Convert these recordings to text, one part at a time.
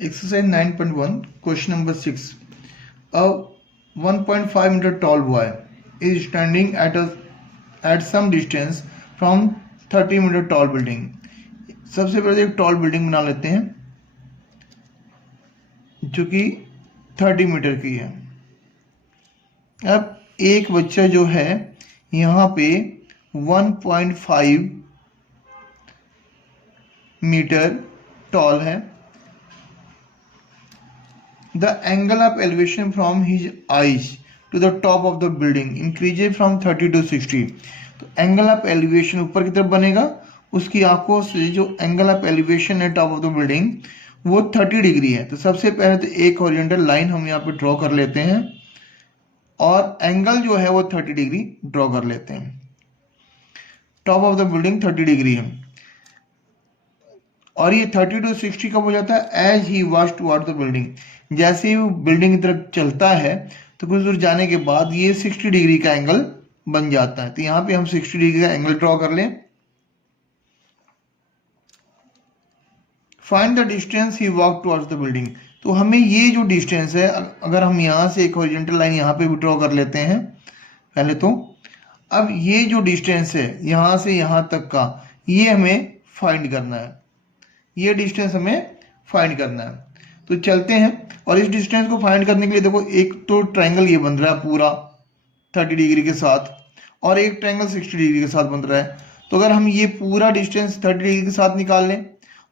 Exercise 9.1, question number 6. A 1.5 meter tall boy is standing at some distance from 30 meter tall building. सबसे पहले एक tall building बना लेते हैं जो कि 30 मीटर की है। अब एक बच्चा जो है यहाँ पे 1.5 मीटर टॉल है। The angle of elevation from his eyes to the top of the building increases from 30 to 60. तो एंगल ऑफ एलिवेशन ऊपर की तरफ बनेगा, उसकी आंखों से जो एंगल ऑफ एलिवेशन है टॉप ऑफ द बिल्डिंग वो 30 डिग्री है। तो सबसे पहले तो एक हॉरिजॉन्टल लाइन हम यहाँ पे ड्रॉ कर लेते हैं और एंगल जो है वो 30 डिग्री ड्रॉ कर लेते हैं। Top of the building 30 degree है और ये 30 to 60 कब हो जाता है? As he watch toward the building, जैसे ही वो बिल्डिंग की तरफ चलता है तो कुछ दूर जाने के बाद ये 60 डिग्री का एंगल बन जाता है। तो यहाँ पे हम 60 डिग्री का एंगल ड्रॉ कर लें। Find the distance he walk towards the building. तो हमें ये जो डिस्टेंस है, अगर हम यहाँ से एक हॉरिजॉन्टल लाइन यहाँ पे भी ड्रॉ कर लेते हैं पहले तो, अब ये जो डिस्टेंस है यहाँ से यहाँ तक का, ये हमें फाइंड करना है। ये डिस्टेंस हमें फाइंड करना है। तो चलते हैं और इस डिस्टेंस को फाइंड करने के लिए देखो, एक तो ट्रायंगल ये बन रहा है पूरा 30 डिग्री के साथ और एक ट्रायंगल 60 डिग्री के साथ बन रहा है। तो अगर हम ये पूरा डिस्टेंस 30 डिग्री के साथ निकाल लें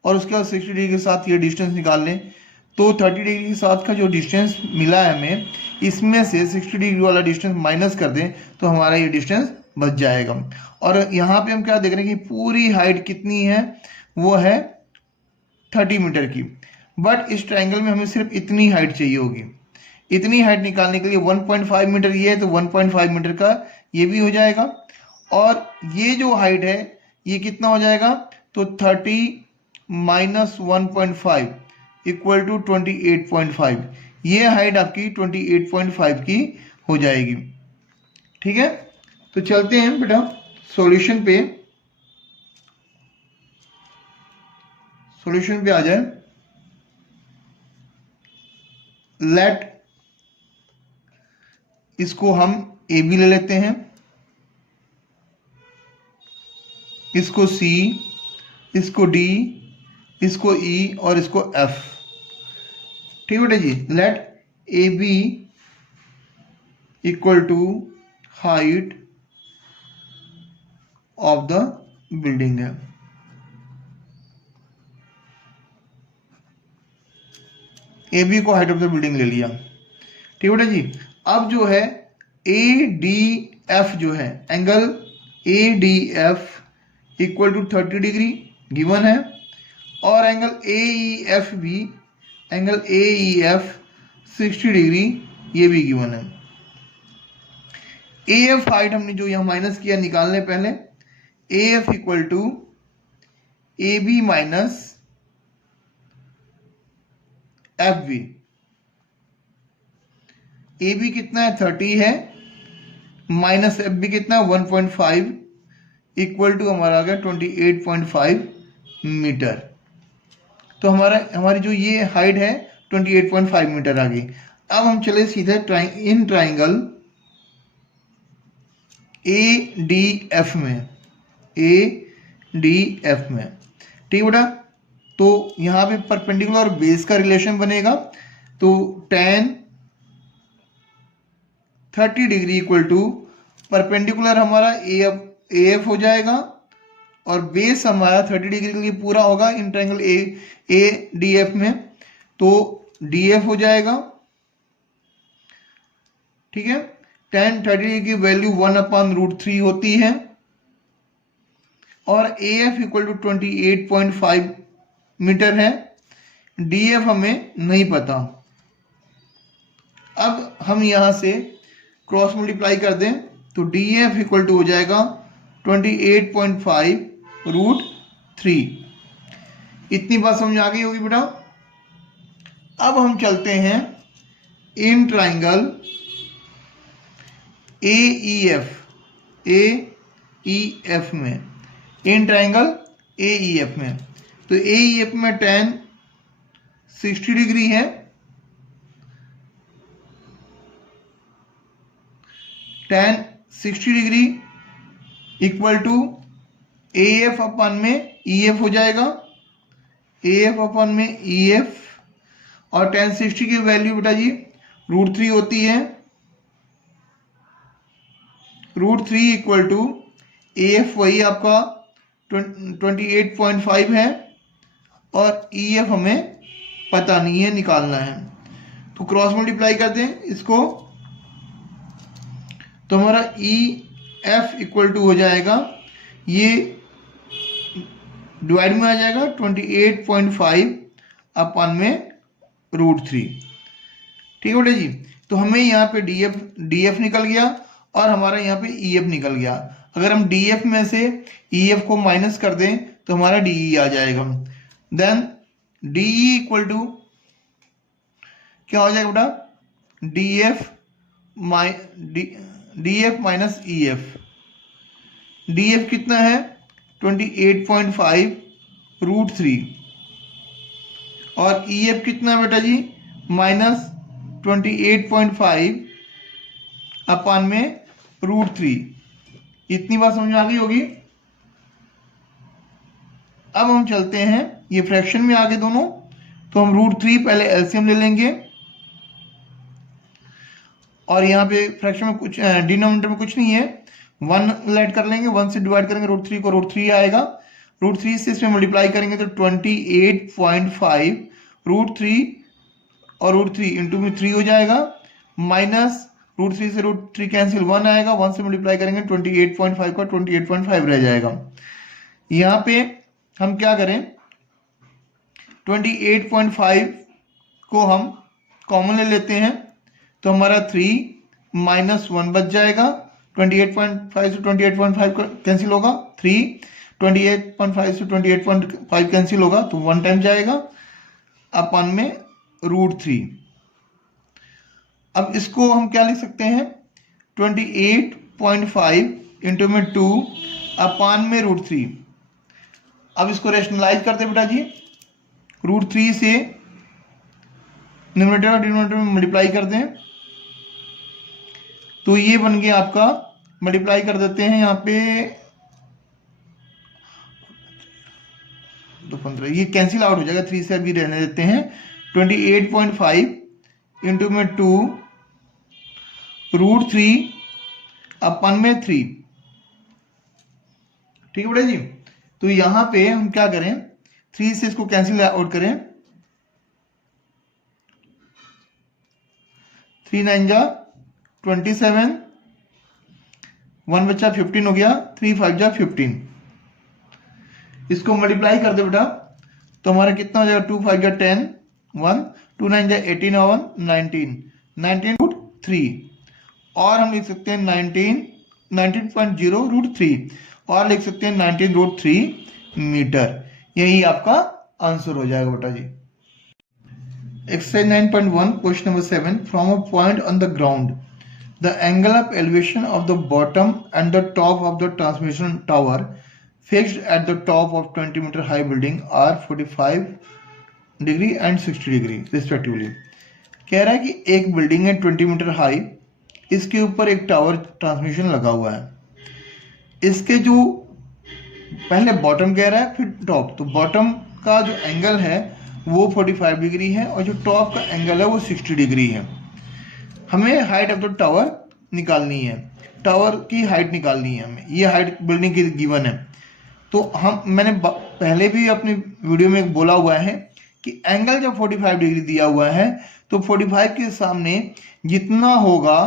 और उसके बाद 60 डिग्री के साथ ये डिस्टेंस निकाल लें, तो 30 डिग्री के साथ का जो डिस्टेंस मिला है हमें, इसमें से 60 डिग्री वाला डिस्टेंस माइनस कर दें तो हमारा ये डिस्टेंस बच जाएगा। और यहाँ पे हम क्या देख रहे हैं कि पूरी हाइट कितनी है, वो है 30 मीटर की। बट इस ट्रायंगल में हमें सिर्फ इतनी हाइट चाहिए होगी। इतनी हाइट निकालने के लिए 1.5 मीटर ये है तो 1.5 मीटर का ये भी हो जाएगा और ये जो हाइट है ये कितना हो जाएगा, तो 30 माइनस 1.5 इक्वल टू 28.5। ये हाइट आपकी 28.5 की हो जाएगी। ठीक है, तो चलते हैं बेटा सॉल्यूशन पे। सॉल्यूशन पे आ जाए। लेट, इसको हम ए बी ले लेते हैं, इसको सी, इसको डी, इसको ई और इसको एफ। ठीक है बेटा जी। Let A B equal to height of the building है। ए बी को हाइट ऑफ द बिल्डिंग ले लिया। ठीक है बेटा जी। अब जो है ए डी एफ जो है, angle A D F equal to 30 degree given है और एंगल ए ई एफ भी, angle A E F 60 degree ये भी गिवन है। ए एफ हाइट हमने जो यहाँ माइनस किया निकालने पहले, A F equal to A B minus F B. A B कितना है 30 है, माइनस एफ बी कितना 1.5 इक्वल टू हमारा आ गया 28.5 मीटर। तो हमारी जो ये हाइट है 28.5 मीटर आ गई। अब हम चले सीधे in triangle A D F में, ए डी एफ में। ठीक बेटा, तो यहाँ पे परपेंडिकुलर और बेस का रिलेशन बनेगा। तो tan 30 degree equal to perpendicular हमारा ए एफ हो जाएगा और बेस हमारा 30 डिग्री के लिए पूरा होगा in triangle A D F में, तो डी एफ हो जाएगा। ठीक है, tan 30 डिग्री की वैल्यू 1/√3 होती है और A F equal to 28.5 metre है। डी एफ हमें नहीं पता। अब हम यहां से क्रॉस मल्टीप्लाई कर दें तो डी एफ इक्वल टू हो जाएगा 28.5√3। इतनी बात समझ आ गई होगी बेटा। अब हम चलते हैं in triangle A E F में, in triangle A E F में। तो ए ई एफ में tan 60 डिग्री है, tan 60 degree equal to AF अपन में EF हो जाएगा, AF अपन में EF, और tan 60 की वैल्यू बेटा जी √3 होती है, √3 इक्वल टू AF वही आपका 28.5 है और EF हमें पता नहीं है, निकालना है। तो क्रॉस मल्टीप्लाई कर दें इसको, तो हमारा EF इक्वल टू हो जाएगा, ये डिवाइड में आ जाएगा 28.5 अपन में √3। ठीक है बेटा जी। तो हमें यहाँ पे DF निकल गया और हमारा यहाँ पे EF निकल गया। अगर हम DF में से EF को माइनस कर दें तो हमारा DE आ जाएगा। देन DE इक्वल टू क्या हो जाएगा बेटा, DF माइनस EF। DF कितना है 28.5 √3 और EF कितना बेटा जी माइनस 28.5 अपन में √3। इतनी बात समझ में आ गई होगी। अब हम चलते हैं, ये फ्रैक्शन में आ गए दोनों, तो हम √3 पहले एलसीएम ले लेंगे और यहाँ पे फ्रैक्शन में कुछ डिनोमिनेटर में कुछ नहीं है, 1 ऐड कर लेंगे, 1 से डिवाइड करेंगे √3 को, √3 आएगा, √3 से इसमें मल्टीप्लाई करेंगे तो 28.5 √3 और √3 इंटू में 3 हो जाएगा, माइनस √3 से √3 कैंसिल 1 आएगा, 1 से मल्टीप्लाई करेंगे 28.5 का 28.5 रह जाएगा। यहाँ पे हम क्या करें, 28.5 को हम कॉमन ले लेते हैं तो हमारा 3 माइनस 1 बच जाएगा, 28.5 से 28.5 कैंसिल होगा, 3 28.5 से 28.5 कैंसिल होगा तो 1 टाइम जाएगा अपन में √3। अब इसको हम क्या लिख सकते हैं, 28.5 इंटू में 2 अपन में √3। अब इसको रेशनलाइज करते बेटा जी, √3 से न्यूमरेटर और डिनोमिनेटर में मल्टीप्लाई कर दें तो ये बन गया आपका, मल्टीप्लाई कर देते हैं यहाँ पे तो 15, ये कैंसिल आउट हो जाएगा, 3 से अभी रहने देते हैं, 28.5 इंटू में 2 √3 अपन में 3। ठीक है बेटा जी। तो यहां पे हम क्या करें, 3 से इसको कैंसिल आउट करें, 3 9 जा 27, 1 बच्चा 15 हो गया, 3 5 जा 15। इसको मल्टीप्लाई कर दे बेटा तो हमारा कितना हो जाएगा, 2 5 जा 10, 1 2 9 जा 18 और 1 19 √3, और हम लिख सकते हैं 19.0 √3 और लिख सकते हैं 19 √3 मीटर। यही आपका आंसर हो जाएगा बेटा जी। Exercise 9.1 question number 7, from a point on the ground the angle of elevation of the bottom and the top of the transmission tower fixed at the top of 20-meter high building are 45 degree and 60 degree respectively। कह रहा है कि एक building है 20 metre high, इसके ऊपर एक tower transmission लगा हुआ है, इसके जो पहले बॉटम कह रहा है फिर टॉप, तो बॉटम का जो एंगल है वो 45 डिग्री है और जो टॉप का एंगल है वो 60 डिग्री है। हमें हाइट ऑफ द टावर निकालनी है, टावर की हाइट निकालनी है हमें, ये हाइट बिल्डिंग की गिवन है। तो मैंने पहले भी अपनी वीडियो में बोला हुआ है कि एंगल जब 45 डिग्री दिया हुआ है तो 45 के सामने जितना होगा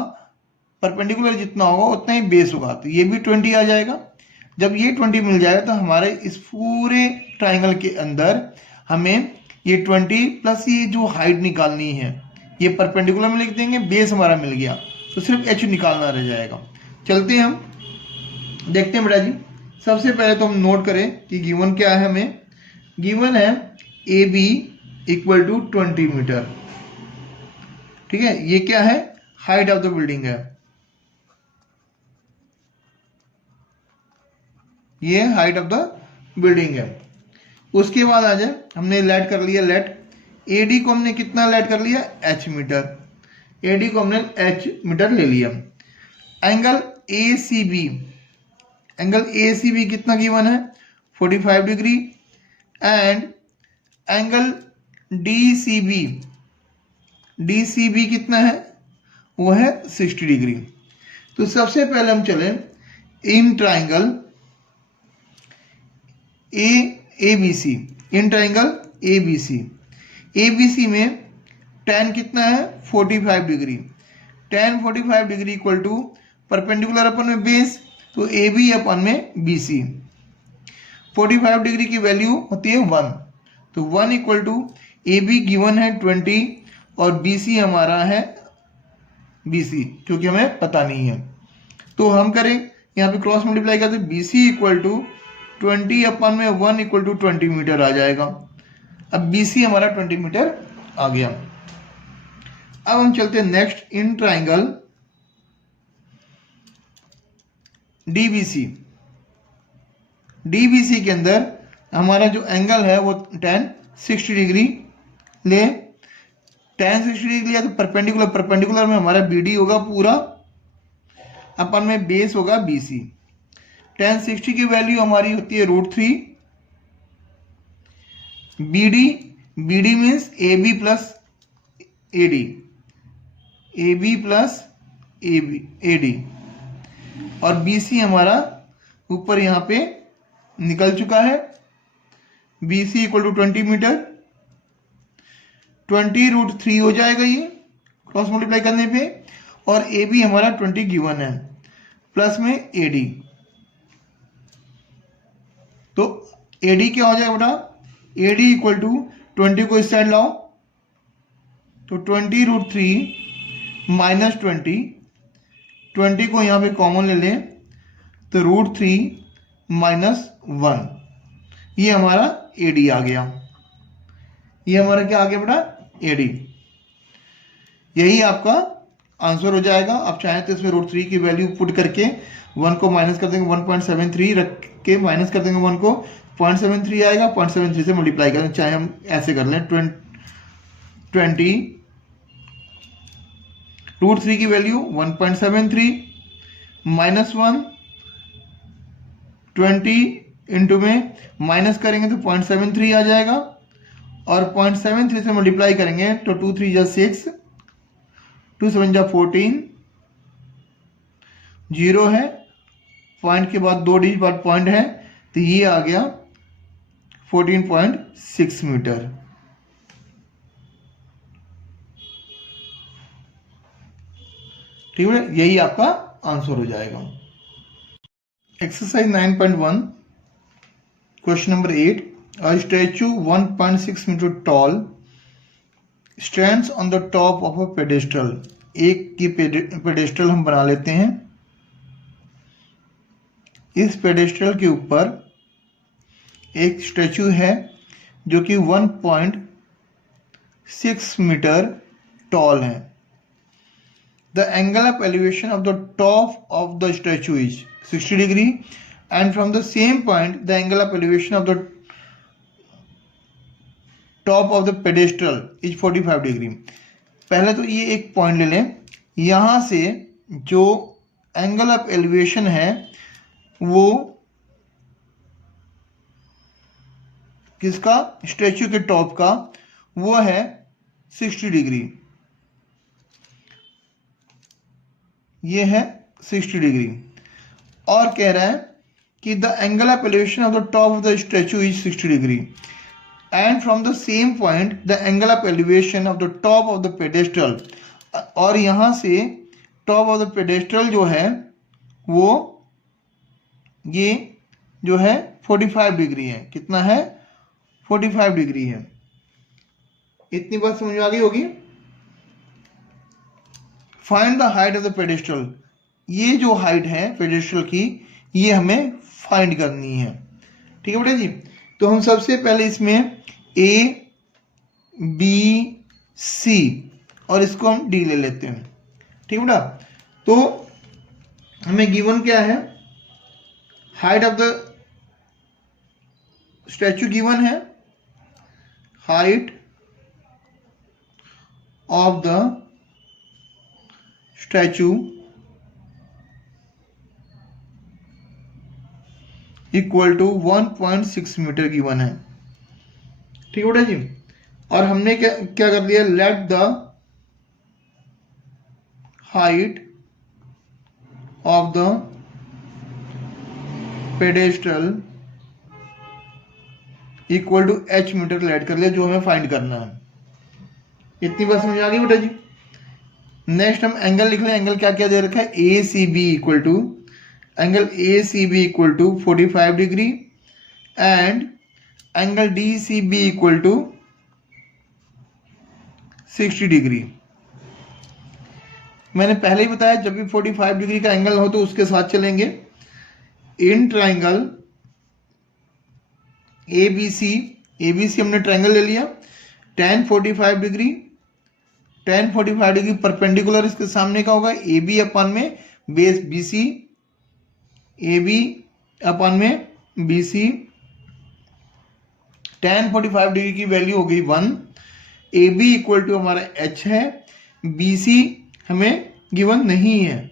परपेंडिकुलर जितना होगा उतना ही बेस होगा, तो ये भी 20 आ जाएगा। जब ये 20 मिल जाएगा तो हमारे इस पूरे ट्राइंगल के अंदर हमें ये 20 प्लस ये जो हाइट निकालनी है ये परपेंडिकुलर में लिख देंगे, बेस हमारा मिल गया तो सिर्फ h निकालना रह जाएगा। चलते हैं हम देखते हैं बेटा जी। सबसे पहले तो हम नोट करें कि गिवन क्या है, हमें गिवन है AB इक्वल टू 20 मीटर। ठीक है, ये क्या है, हाइट ऑफ द बिल्डिंग है, ये हाइट ऑफ द बिल्डिंग है। उसके बाद आ जाए, हमने लेट कर लिया, लेट AD को हमने कितना ऐड कर लिया, h मीटर, AD को हमने h मीटर ले लिया। एंगल ACB कितना गिवन है, 45 डिग्री। एंड एंगल DCB कितना है, वो है 60 डिग्री। तो सबसे पहले हम चले इन ट्राइंगल ABC में tan कितना है, 45 degree. tan 45 degree equal to perpendicular अपन में बेस, तो AB अपन में BC। 45 डिग्री की वैल्यू होती है 1, तो 1 इक्वल टू AB गिवन है 20 और BC हमारा है BC, क्योंकि हमें पता नहीं है। तो हम करें यहाँ पे क्रॉस मल्टीप्लाई करते, BC इक्वल टू 20 अपन में 1 इक्वल टू 20 मीटर आ जाएगा। अब BC हमारा 20 मीटर आ गया। अब हम चलते हैं नेक्स्ट इन ट्राइंगल DBC के अंदर हमारा जो एंगल है वो tan 60 डिग्री ले, tan 60 डिग्री लिया तो परपेंडिकुलर में हमारा BD होगा पूरा, अपन में बेस होगा BC। tan 60 की वैल्यू हमारी होती है √3। BD means AB plus AD और BC हमारा ऊपर यहाँ पे निकल चुका है। BC इक्वल टू 20 मीटर, 20 √3 हो जाएगा ये क्रॉस मल्टीप्लाई करने पे, और AB हमारा 20 गिवन है, प्लस में AD। तो AD क्या हो जाएगा बेटा, AD इक्वल टू 20 को इस साइड लाओ, तो 20 √3 माइनस 20 को यहाँ पे कॉमन ले लें, तो √3 माइनस 1, ये हमारा AD आ गया। ये हमारा क्या आ गया बेटा, AD। यही आपका आंसर हो जाएगा। आप चाहें तो इसमें √3 की वैल्यू पुट करके 1 को माइनस कर देंगे, 1.73 रख के माइनस कर देंगे 1 को, 0.73 आएगा, 0.73 से मल्टीप्लाई करें, चाहे हम ऐसे कर लें। 20 √3 की वैल्यू 1.73 माइनस 1, 20 इंटू में माइनस करेंगे तो 0.73 आ जाएगा, और 0.73 से मल्टीप्लाई करेंगे तो 2 3 जा 6, 2 7 जा 14, 0 है, पॉइंट के बाद 2 डिजिट बाद पॉइंट है, तो ये आ गया 14.6 मीटर। ठीक है, यही आपका आंसर हो जाएगा। Exercise 9.1 question number 8, a statue 1.6 meter tall stands on the top of a pedestal। एक की पेडेस्टल हम बना लेते हैं। इस पेडेस्टल के ऊपर एक स्टैचू है जो कि 1.6 मीटर टॉल है। The angle of elevation of the top of the statue is 60 degree, and from the same point the angle of elevation of the top of the pedestal is 45 degree। पहले तो ये एक point ले लें, यहाँ से जो एंगल ऑफ एलिवेशन है वो किसका, स्टैचू के टॉप का, वो है 60 डिग्री। ये है 60 डिग्री, और कह रहा है कि the angle of elevation of the top of the statue is 60 degree, and from the same point the angle of elevation of the top of the pedestal, और यहां से टॉप ऑफ द पेडेस्टल जो है वो ये जो है 45 degree है। कितना है, 45 डिग्री है। इतनी बात समझ में आ गई होगी। Find the height of the pedestal, ये जो हाइट है पेडेस्टल की ये हमें फाइंड करनी है। ठीक है बेटा जी, तो हम सबसे पहले इसमें A B C और इसको हम D ले लेते हैं। ठीक है बेटा, तो हमें गिवन क्या है, height of the statue given है, height of the statue equal to 1.6 metre given है। ठीक है बेटा जी। और हमने क्या क्या कर दिया, let the height of the pedestal equal to h metre let कर लिया, जो हमें फाइंड करना है। इतनी बात समझ आ गई बेटा जी। नेक्स्ट हम एंगल लिख लें। एंगल क्या क्या दे रखा है, A C B equal to, angle A C B equal to 45 degree and angle D C B equal to 60 degree. मैंने पहले ही बताया जब भी 45 डिग्री का एंगल हो तो उसके साथ चलेंगे। In triangle A B C हमने ट्राइंगल ले लिया। tan 45 डिग्री परपेंडिकुलर इसके सामने का होगा ए बी अपन में base B C, A B अपन में बी सी। tan 45 डिग्री की वैल्यू हो गई 1। ए बी इक्वल टू हमारा h है, बी सी हमें गिवन नहीं है,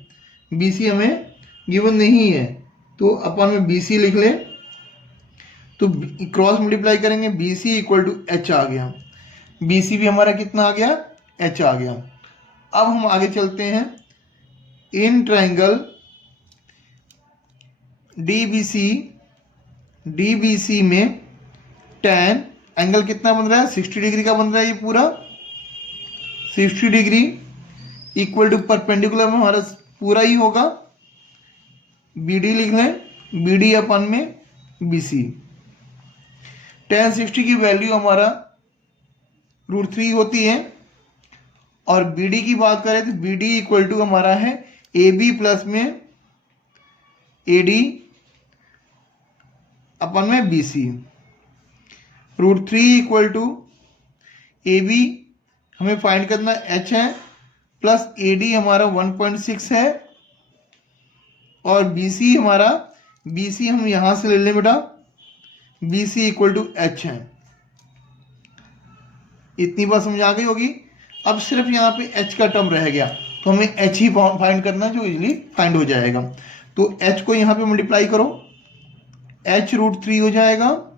बी सी हमें गिवन नहीं है तो अपन में बी सी लिख ले। तो क्रॉस मल्टीप्लाई करेंगे, B C equal to H आ गया, बी सी भी हमारा कितना आ गया, एच आ गया। अब हम आगे चलते हैं। In triangle D B C में tan एंगल कितना बन रहा है, 60 डिग्री का बन रहा है ये पूरा 60 डिग्री इक्वल टू परपेंडिकुलर में हमारा पूरा ही होगा, बी डी लिख लें, बी डी अपन में बी सी। tan 60 की वैल्यू हमारा √3 होती है और बी डी की बात करें तो बी डी इक्वल टू हमारा है ए बी प्लस में ए डी अपन में B C. √3 equal to A B हमें फाइंड करना h है प्लस ए डी हमारा 1.6 है और बी सी हमारा, बी सी हम यहां से ले लें बेटा, B C equal to h है। इतनी बात समझ आ गई होगी। अब सिर्फ यहाँ पे h का टर्म रह गया तो हमें h ही फाइंड करना है जो इजीली फाइंड हो जाएगा। तो h को यहाँ पे मल्टीप्लाई करो, h √3 हो जाएगा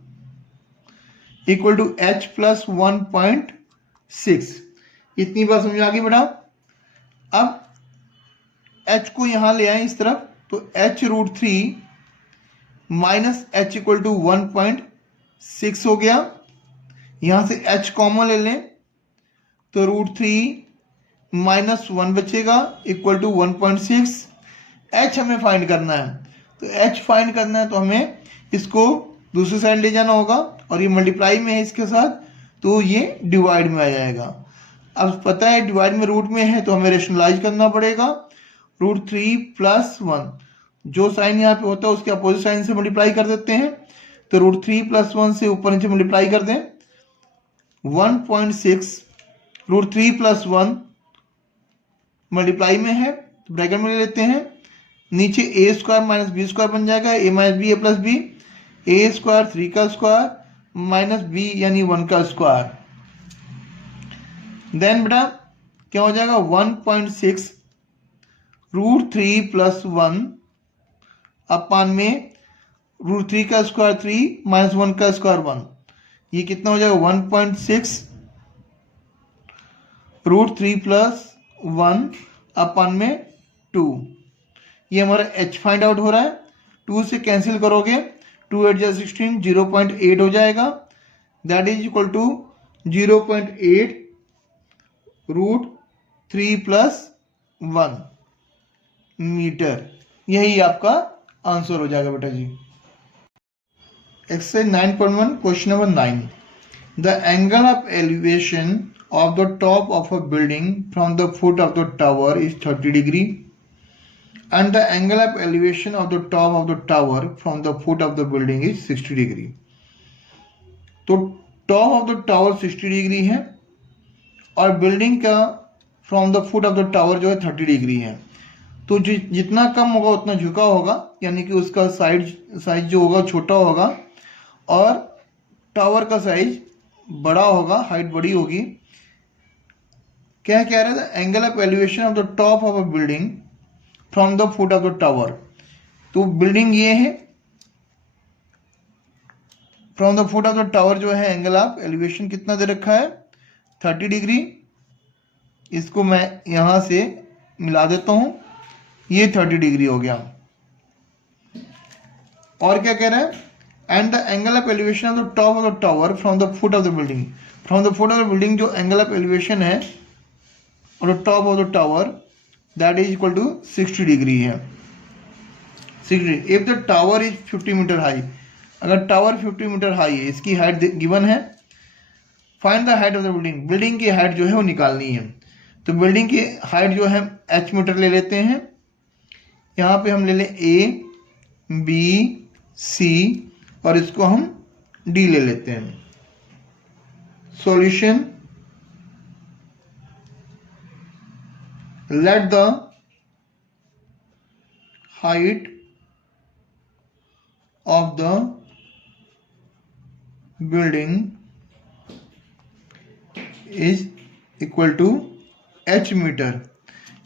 इक्वल टू h प्लस 1.6। इतनी बात समझ आ गई बेटा। अब h को यहां ले आए इस तरफ तो h √3 minus h equal to 1.6 हो गया। यहां से h कॉमन ले लें तो √3 माइनस 1 बचेगा इक्वल टू 1.6। h हमें फाइंड करना है तो h फाइंड करना है तो हमें इसको दूसरी साइड ले जाना होगा और ये मल्टीप्लाई में है इसके साथ तो ये डिवाइड में आ जाएगा। अब पता है डिवाइड में रूट में है तो हमें रेशनलाइज करना पड़ेगा। √3 प्लस 1 जो साइन यहाँ पे होता है उसके अपोजिट साइन से मल्टीप्लाई कर देते हैं तो √3 प्लस 1 से ऊपर नीचे मल्टीप्लाई कर दें 1.6। √3 प्लस 1 मल्टीप्लाई में है तो ब्रैकेट में ले लेते हैं, नीचे ए स्क्वायर माइनस बी स्क्वायर बन जाएगा, ए माइनस बी ए प्लस बी, ए स्क्वायर 3 का स्क्वायर माइनस बी यानी 1 का स्क्वायर। देन बेटा क्या हो जाएगा 1.6 √3 प्लस 1 अपान में √3 का स्क्वायर 3 माइनस 1 का स्क्वायर 1, ये कितना हो जाएगा 1.6 √3 प्लस 1 अपान में 2। ये हमारा h फाइंड आउट हो रहा है। 2 से कैंसिल करोगे 2 8 जा 16 0.8 हो जाएगा, that is equal to 0.8 √3 plus 1 metre. यही आपका आंसर हो जाएगा बेटा जी। Exercise 9.1 question number 9, the angle of elevation of the top of a building from the foot of the tower is 30 degree and the angle of elevation of the top of the tower from the foot of the building is 60 degree। तो top of the tower 60 degree है और building का from the foot of the tower जो है 30 degree है। तो जितना कम होगा उतना झुका होगा, यानी कि उसका साइज जो होगा छोटा होगा और टावर का साइज बड़ा होगा, हाइट बड़ी होगी। क्या कह रहा है? Angle of elevation of the top of a building from the foot of the tower. तो बिल्डिंग ये है, from the foot of the tower जो है एंगल ऑफ एलिवेशन कितना दे रखा है? 30 डिग्री। इसको मैं यहां से मिला देता हूं, ये 30 डिग्री हो गया। और क्या कह रहा है? And the angle of elevation of the top of the tower from the foot of the building. From the foot of the building जो एंगल ऑफ एलिवेशन है और the top of the tower that is equal to 60 degree है। 60। If the tower is 50 metre high, अगर tower 50 metre high है, इसकी height given है, find the height of the building. Building की height जो है वो निकालनी है। तो बिल्डिंग की हाइट जो है h मीटर ले लेते हैं। यहाँ पे हम ले लें A, B, C और इसको हम D ले लेते हैं। Solution, let the height of the building is equal to h metre.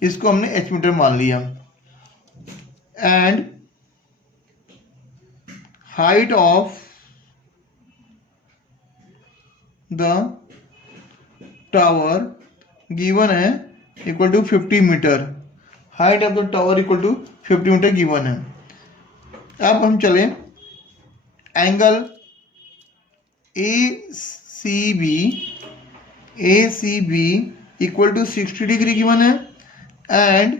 इसको हमने h मीटर मान लिया। And height of the tower given है equal to 50 metre. Height of the tower equal to 50 metre given है। अब हम चले angle ACB equal to 60 degree given है and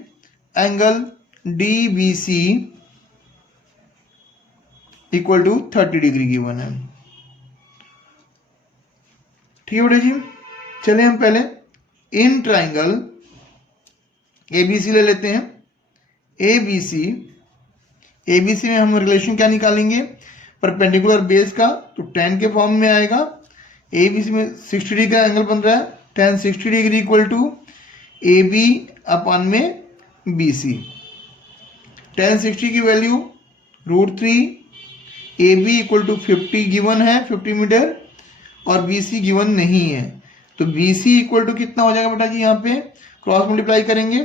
angle DBC equal to 30 degree given है। ठीक है बेटा जी। चले हम पहले इन ट्राइंगल ABC ले लेते हैं। ABC में हम रिलेशन क्या निकालेंगे? परपेंडिकुलर बेस का, तो tan के फॉर्म में आएगा। ABC में 60 डिग्री का एंगल बन रहा है, tan 60 degree equal to AB अपन में BC। tan 60 की value √3, AB equal to 50 given है 50 मीटर और BC गिवन नहीं है। तो BC इक्वल टू कितना हो जाएगा बेटा जी? यहाँ पे क्रॉस मल्टीप्लाई करेंगे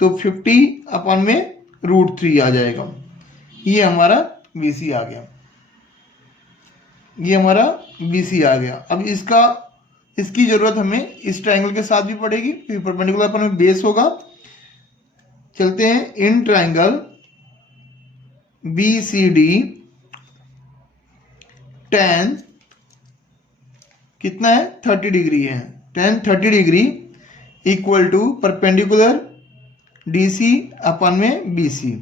तो 50 अपन में √3 आ जाएगा। ये हमारा BC आ गया, ये हमारा BC आ गया। अब इसकी जरूरत हमें इस ट्राइंगल के साथ भी पड़ेगी क्योंकि परपेंडिकुलर अपन में बेस होगा। चलते हैं इन ट्राइंगल BCD tan कितना है? 30 डिग्री है। tan 30 degree equal to perpendicular DC अपन में BC।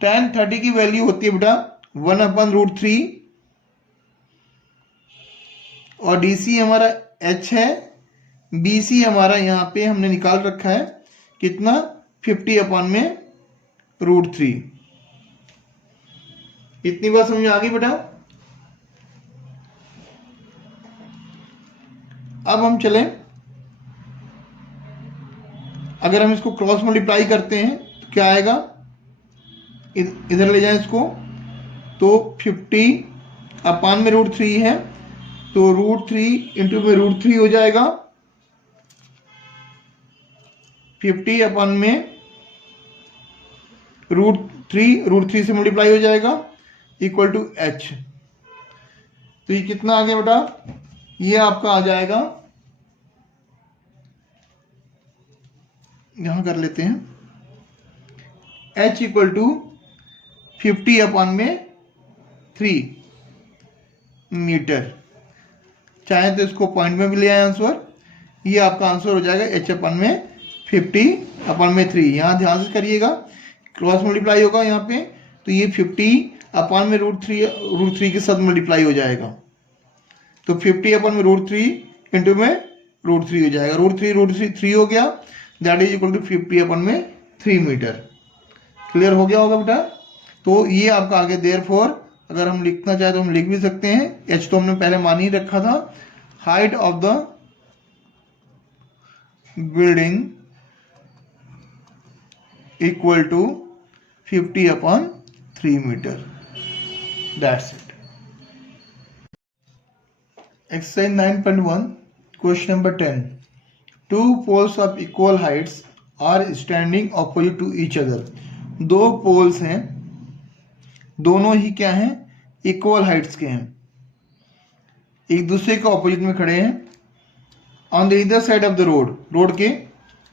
tan 30 की वैल्यू होती है बेटा 1/√3 और DC हमारा H है, BC हमारा यहाँ पे हमने निकाल रखा है कितना? 50/√3। इतनी बात समझ में आ गई बेटा? अब हम चलें, अगर हम इसको क्रॉस मल्टीप्लाई करते हैं तो क्या आएगा? इधर ले जाएं इसको, तो 50/√3 है तो √3 इंटू में √3 हो जाएगा। 50/√3 से मल्टीप्लाई हो जाएगा इक्वल टू H। तो ये कितना आ गया बेटा? ये आपका आ जाएगा, यहां कर लेते हैं, H इक्वल टू 50/3 मीटर। चाहे तो इसको पॉइंट में भी ले आए आंसर, ये आपका आंसर हो जाएगा H/50/3। यहाँ ध्यान से करिएगा, क्रॉस मल्टीप्लाई होगा यहाँ पे, तो ये 50/√3 के साथ मल्टीप्लाई हो जाएगा। तो 50/√3 इंटू में √3 हो जाएगा। √3 हो गया, that is equal to 50/3 metre. Clear हो गया होगा बेटा? तो ये आपका आगे देयरफॉर अगर हम लिखना चाहे तो हम लिख भी सकते हैं। H तो हमने पहले मान ही रखा था। Height of the building equal to 50/3 metre. That's it. Exercise 9.1 question number 10। Two poles of equal heights are standing opposite to each other. दो पोल्स हैं, दोनों ही क्या हैं, इक्वल हाइट्स के हैं, एक दूसरे के ऑपोजिट में खड़े हैं। ऑन द इधर side of the road, road के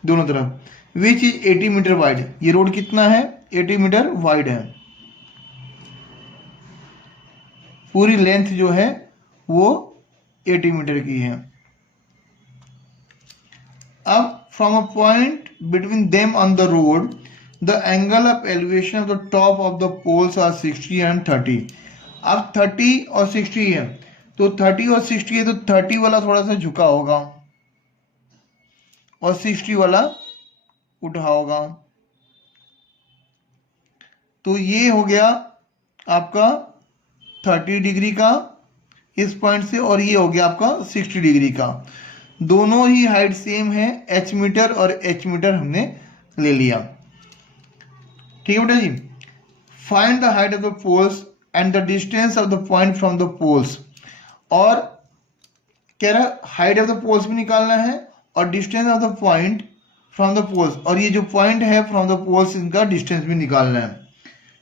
दोनों तरफ, विच इज 80 मीटर वाइड। ये रोड कितना है, 80 मीटर वाइड है, पूरी लेंथ जो है वो 80 मीटर की है। अब from a point between them on the road the angle of elevation of the top of the poles are 60 and 30। अब 30 और 60 है, तो 30 और 60 है, तो 30 वाला थोड़ा सा झुका होगा और 60 वाला उठा होगा। तो ये हो गया आपका 30 डिग्री का इस पॉइंट से, और ये हो गया आपका 60 डिग्री का। दोनों ही हाइट सेम है, h मीटर और h मीटर हमने ले लिया। ठीक है बेटा जी। Find the height of the poles and the distance of the point from the poles. और कह रहा हाइट ऑफ द पोल्स भी निकालना है और distance of the point from the poles, और ये जो पॉइंट है फ्रॉम द पोल्स इनका डिस्टेंस भी निकालना है।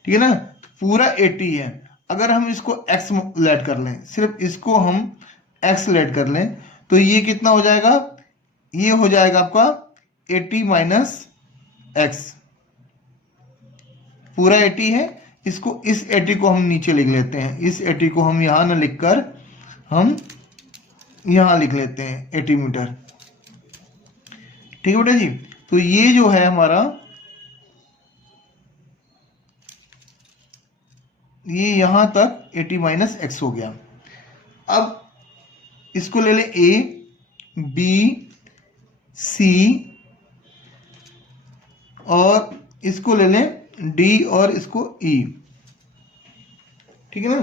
ठीक है ना। पूरा 80 है, अगर हम इसको x लेट कर लें, सिर्फ इसको हम x लेट कर लें, तो ये कितना हो जाएगा, ये हो जाएगा आपका 80 माइनस x। पूरा 80 है, इसको इस 80 को हम नीचे लिख लेते हैं, इस 80 को हम यहां ना लिखकर हम यहां लिख लेते हैं 80 मीटर। ठीक है बेटा जी। तो ये जो है हमारा, ये यहां तक 80 माइनस x हो गया। अब इसको ले लें a, b, c और इसको ले लें d और इसको e। ठीक है ना।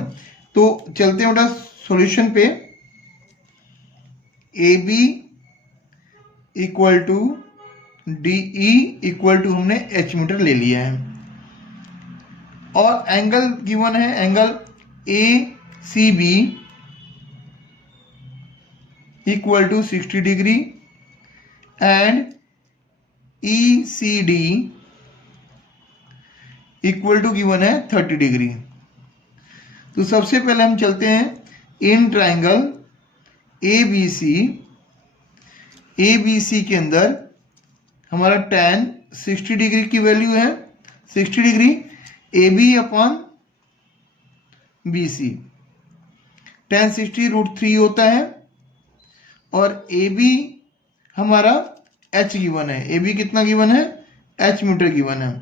तो चलते हैं बेटा सॉल्यूशन पे। A B equal to D E equal to हमने h मीटर ले लिया है, और एंगल गिवन है, angle A C B equal to 60 degree and E C D equal to given है 30 डिग्री। तो सबसे पहले हम चलते हैं in triangle A B C के अंदर हमारा tan 60 डिग्री की वैल्यू है 60 degree, A B upon B C, tan 60√3 होता है, और ए बी हमारा h गिवन है, ए बी कितना गिवन है, h मीटर गिवन है,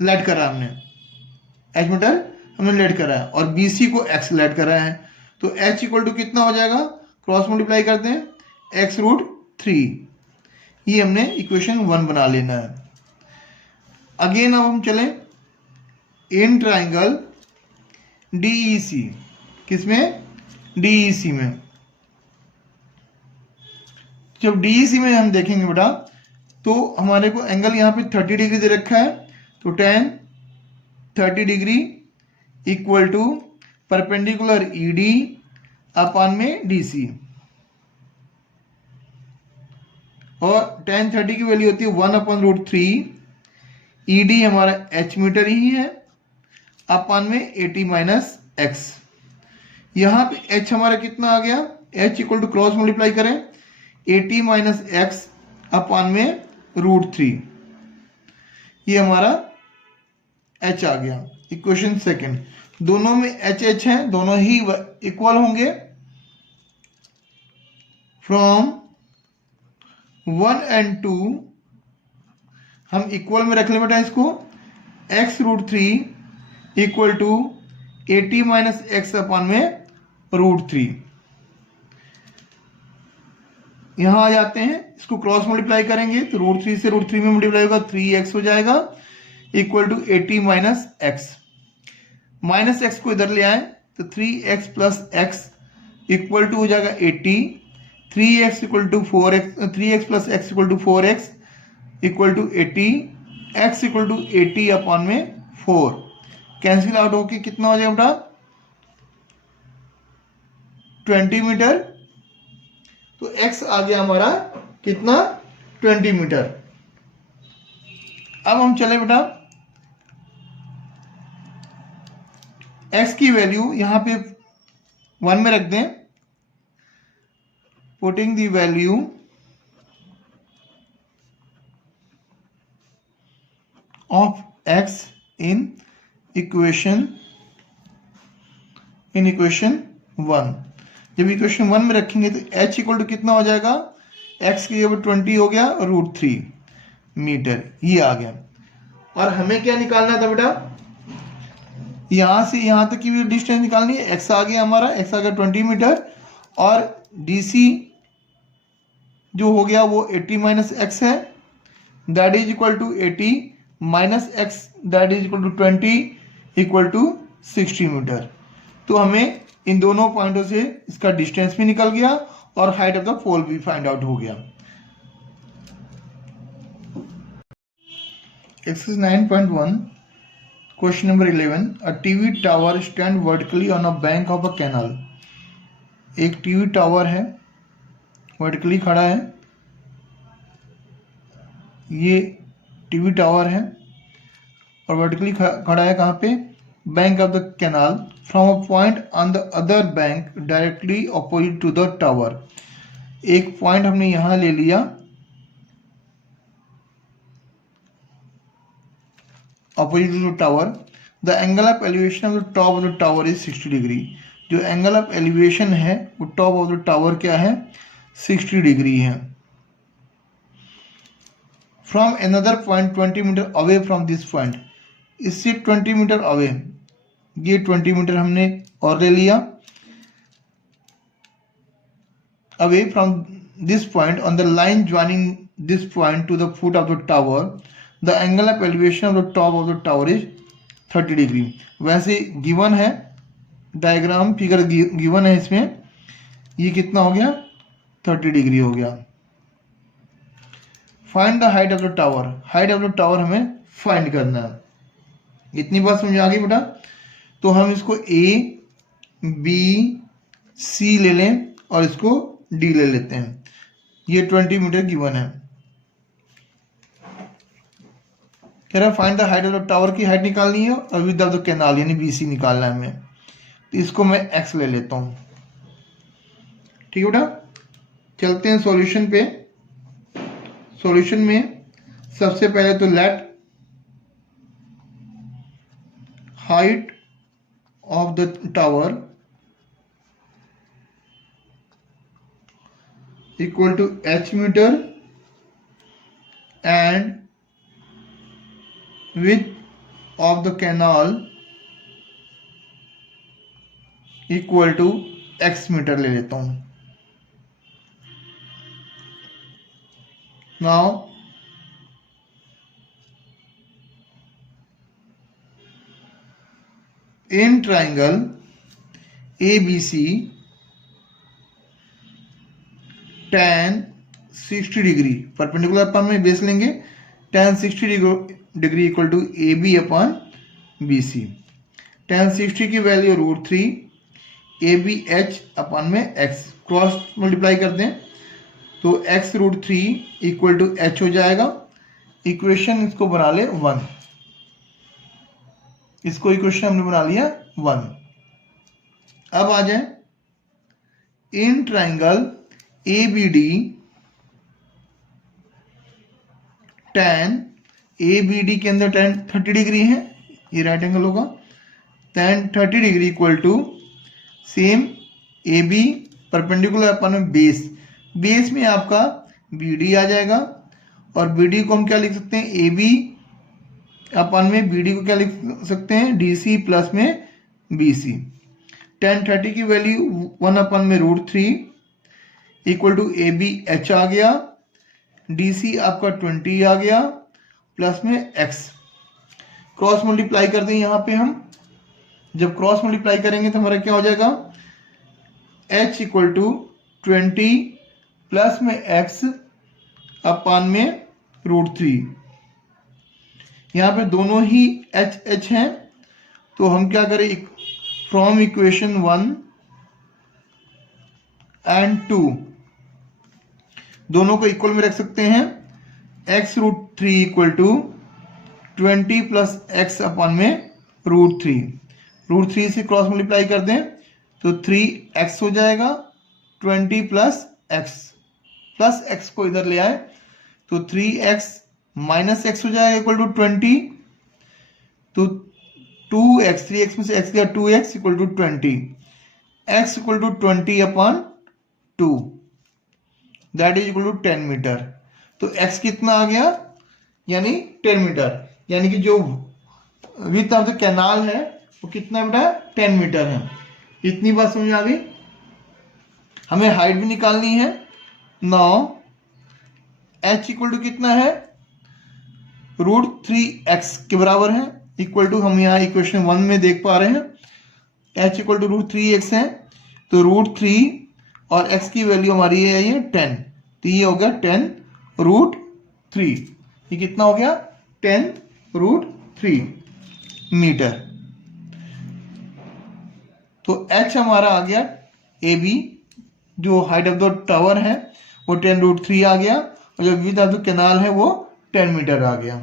लेट करा हमने, h मीटर हमने लेट करा है, और बी सी को x लेट करा है। तो h इक्वल टू कितना हो जाएगा, क्रॉस मल्टीप्लाई करते हैं, x√3। ये हमने इक्वेशन 1 बना लेना है। अगेन अब हम चलें इन ट्राइंगल DEC, किसमें, DEC में। जब DEC में हम देखेंगे बेटा, तो हमारे को एंगल यहाँ पे 30 डिग्री दे रखा है, तो tan 30 degree equal to perpendicular ED upon में DC, और tan 30 की वैल्यू होती है 1/√3, ED हमारा h मीटर ही है, अपॉन में 80 माइनस x। यहाँ पे h हमारा कितना आ गया, h equal to cross multiply करें 80 माइनस x अपॉन में √3, ये हमारा h आ गया। इक्वेशन सेकंड, दोनों में h है, दोनों ही इक्वल होंगे। फ्रॉम 1 and 2 हम इक्वल में रख लें बेटा इसको, x√3 equal to 80 minus x upon में √3। यहां आ जाते हैं, इसको क्रॉस मल्टीप्लाई करेंगे तो √3 से √3 में मल्टीप्लाई होगा, 3x हो जाएगा equal to 80 minus x। Minus x को इधर ले आए तो 3x plus x equal to हो जाएगा 80, 3x equal to 4x, 3x plus x equal to 4x equal to 80, x equal to 80 upon में 4, कैंसिल आउट होके कितना हो जाएगा बेटा 20 मीटर। तो x आ गया हमारा कितना 20 मीटर। अब हम चले बेटा x की वैल्यू यहां पे 1 में रख दें। Putting the value of x in equation 1। जब इक्वेशन 1 में रखेंगे तो h इक्वल टू कितना हो जाएगा, x की जगह 20 हो गया √3 मीटर, ये आ गया। और हमें क्या निकालना था बेटा, यहां से यहां तक की भी डिस्टेंस निकालनी है। x आ गया हमारा, x आ गया 20 मीटर और dc जो हो गया वो 80 माइनस x है, that is equal to 80 minus x that is equal to 20 equal to 60 meter. तो हमें इन दोनों पॉइंटों से इसका डिस्टेंस भी निकल गया और हाइट ऑफ द पोल भी फाइंड आउट हो गया। Exercise 9.1 question number 11, a TV tower stand vertically on a bank of a canal. एक टीवी टावर है, वर्टिकली खड़ा है, ये टीवी टावर है और वर्टिकली खड़ा है कहाँ पे, bank of the canal, from a point on the other bank directly opposite to the tower. एक पॉइंट हमने यहां ले लिया, opposite to the tower. The angle of elevation of the top of the tower is 60 degree. जो angle of elevation है वो top of the tower क्या है, 60 डिग्री है। From another point 20 meter away from this point, इससे 20 meter away, ये 20 metre हमने और ले लिया away from this point on the line joining this point two the foot of the tower, the angle of elevation of the top of the tower is 30 degree. वैसे given है, diagram figure given है इसमें, ये कितना हो गया 30 degree हो गया। Find the height of the tower, height of the tower हमें फाइंड करना है। इतनी बात समझ आ गई बेटा। तो हम इसको A B C ले लें और इसको D ले लेते हैं। ये 20 मीटर गिवन है। कह रहा है find the height of the tower, की हाइट निकालनी है और विड्थ ऑफ द कैनाल यानी BC निकालना है हमें। तो इसको मैं x ले लेता हूं। ठीक है बेटा, चलते हैं सॉल्यूशन पे। सॉल्यूशन में सबसे पहले तो let height of the tower equal to h metre and width of the canal equal to x metre ले लेता हूं। Now in triangle ABC tan 60 degree, perpendicular अपन में बेस लेंगे, tan 60 degree equal to AB upon BC। tan 60 की value √3, ABH upon में x, cross multiply कर दें तो x √3 इक्वल टू h हो जाएगा। इक्वेशन इसको बना ले 1, इसको इक्वेशन हमने बना लिया 1। अब आ जाए in triangle ABD tan ABD के अंदर tan 30 डिग्री है, ये राइट एंगल होगा, tan 30 degree equal to same AB perpendicular अपन में बेस, बेस में आपका BD आ जाएगा और BD को हम क्या लिख सकते हैं, AB अपन में BD को क्या लिख सकते हैं, DC प्लस में BC। tan 30 की वैल्यू 1 अपन में √3 इक्वल टू ABH आ गया, DC आपका 20 आ गया प्लस में x। क्रॉस मल्टीप्लाई कर दें यहाँ पे हम, जब क्रॉस मल्टीप्लाई करेंगे तो हमारा क्या हो जाएगा, h इक्वल टू 20 प्लस में x अपान में √3। यहाँ पे दोनों ही h हैं तो हम क्या करें, फ्रॉम इक्वेशन 1 एंड 2 दोनों को इक्वल में रख सकते हैं। x√3 equal to 20 plus x अपन में √3, √3 से क्रॉस मल्टीप्लाई कर दें तो 3x हो जाएगा, 20 प्लस एक्स को इधर ले आए तो 3x माइनस एक्स हो जाएगा इक्वल टू 20, तो 2x, 3x में से x गया 2x equal to 20, x equal to 20 upon 2 that is equal to 10 meter. तो x कितना आ गया, यानी 10 मीटर, यानी कि जो विड्थ ऑफ द कैनाल है वो कितना बेटा 10 मीटर है। इतनी बात समझ आ गई। हमें हाइट भी निकालनी है। नाउ h इक्वल टू कितना है, √3x के बराबर है, इक्वल टू हम यहाँ इक्वेशन 1 में देख पा रहे हैं h इक्वल टू √3x है, तो √3 और x की वैल्यू हमारी है ये 10, तो ये हो गया 10√3, ये कितना हो गया 10√3 मीटर। तो h हमारा आ गया AB, जो हाइट ऑफ द टावर है वो 10√3 आ गया, और जो विड्थ ऑफ द कैनाल है वो 10 मीटर आ गया।